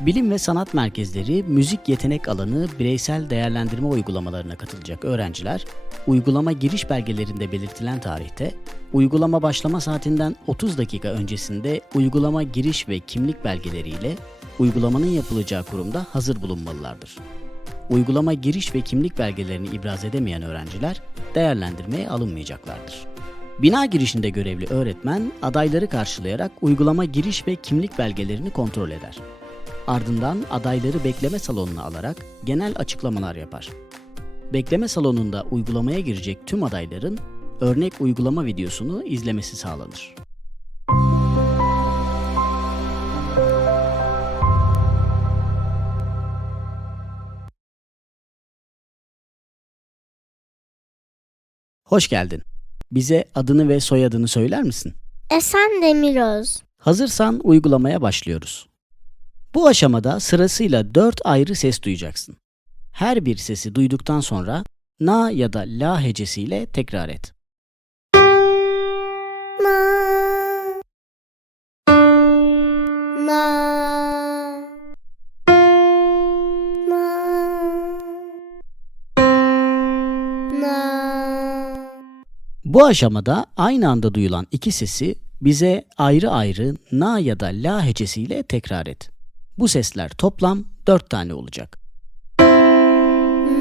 Bilim ve sanat merkezleri müzik yetenek alanı bireysel değerlendirme uygulamalarına katılacak öğrenciler, uygulama giriş belgelerinde belirtilen tarihte, uygulama başlama saatinden 30 dakika öncesinde uygulama giriş ve kimlik belgeleriyle uygulamanın yapılacağı kurumda hazır bulunmalılardır. Uygulama giriş ve kimlik belgelerini ibraz edemeyen öğrenciler değerlendirmeye alınmayacaklardır. Bina girişinde görevli öğretmen adayları karşılayarak uygulama giriş ve kimlik belgelerini kontrol eder. Ardından adayları bekleme salonuna alarak genel açıklamalar yapar. Bekleme salonunda uygulamaya girecek tüm adayların örnek uygulama videosunu izlemesi sağlanır. Hoş geldin. Bize adını ve soyadını söyler misin? Esen Demiröz. Hazırsan uygulamaya başlıyoruz. Bu aşamada sırasıyla 4 ayrı ses duyacaksın. Her bir sesi duyduktan sonra na ya da la hecesiyle tekrar et. Na. Na. Na. Na. Bu aşamada aynı anda duyulan iki sesi bize ayrı ayrı na ya da la hecesiyle tekrar et. Bu sesler toplam 4 tane olacak.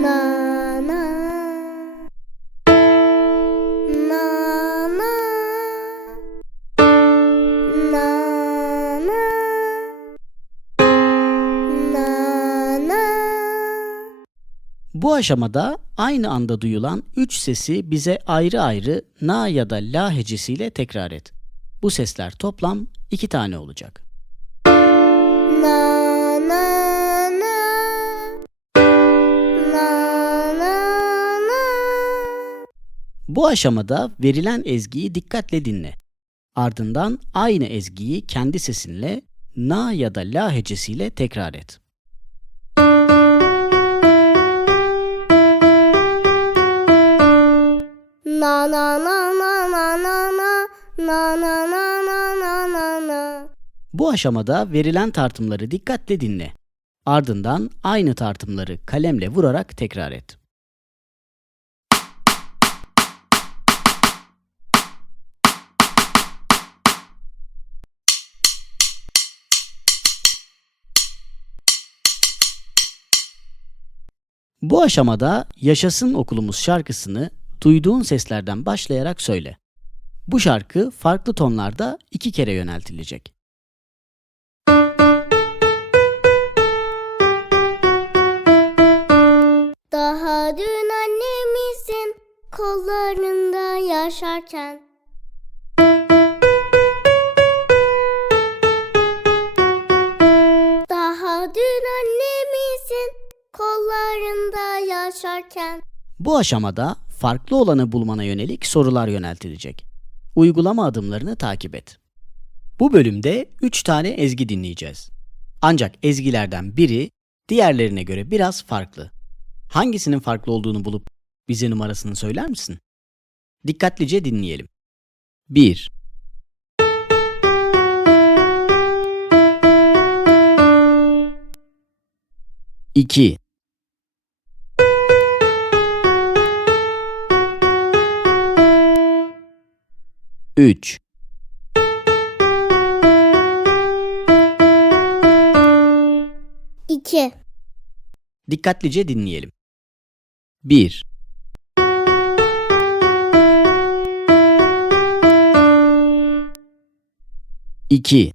Na na. Na na. Na na. Na na. Bu aşamada aynı anda duyulan 3 sesi bize ayrı ayrı na ya da la hecesiyle tekrar et. Bu sesler toplam 2 tane olacak. Bu aşamada verilen ezgiyi dikkatle dinle. Ardından aynı ezgiyi kendi sesinle na ya da la hecesiyle tekrar et. Na na na na na na na na na na na Bu aşamada verilen tartımları dikkatle dinle. Ardından aynı tartımları kalemle vurarak tekrar et. Bu aşamada Yaşasın Okulumuz şarkısını duyduğun seslerden başlayarak söyle. Bu şarkı farklı tonlarda iki kere yöneltilecek. Yaşarken Daha dün annemizin kollarında yaşarken Bu aşamada farklı olanı bulmana yönelik sorular yöneltilecek. Uygulama adımlarını takip et. Bu bölümde 3 tane ezgi dinleyeceğiz. Ancak ezgilerden biri diğerlerine göre biraz farklı. Hangisinin farklı olduğunu bulup bize numarasını söyler misin? Dikkatlice dinleyelim. 1. İki. Üç. İki. Dikkatlice dinleyelim. Bir. 2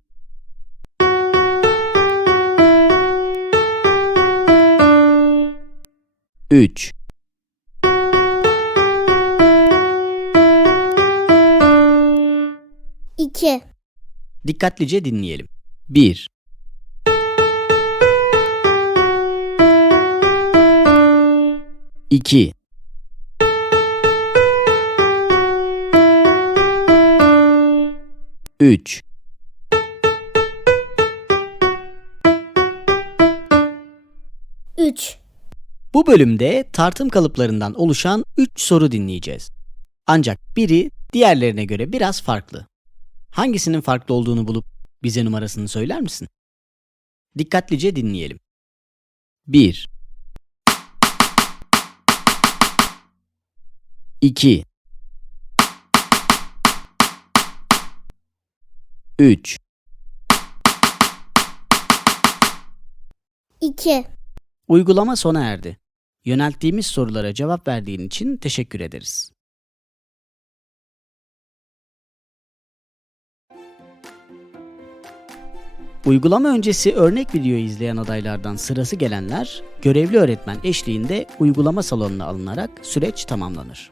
3 2 Dikkatlice dinleyelim. 1 2 3 3 Bu bölümde tartım kalıplarından oluşan 3 soru dinleyeceğiz. Ancak biri diğerlerine göre biraz farklı. Hangisinin farklı olduğunu bulup bize numarasını söyler misin? Dikkatlice dinleyelim. 1 2 3 2 Uygulama sona erdi. Yönelttiğimiz sorulara cevap verdiğin için teşekkür ederiz. Uygulama öncesi örnek video izleyen adaylardan sırası gelenler görevli öğretmen eşliğinde uygulama salonuna alınarak süreç tamamlanır.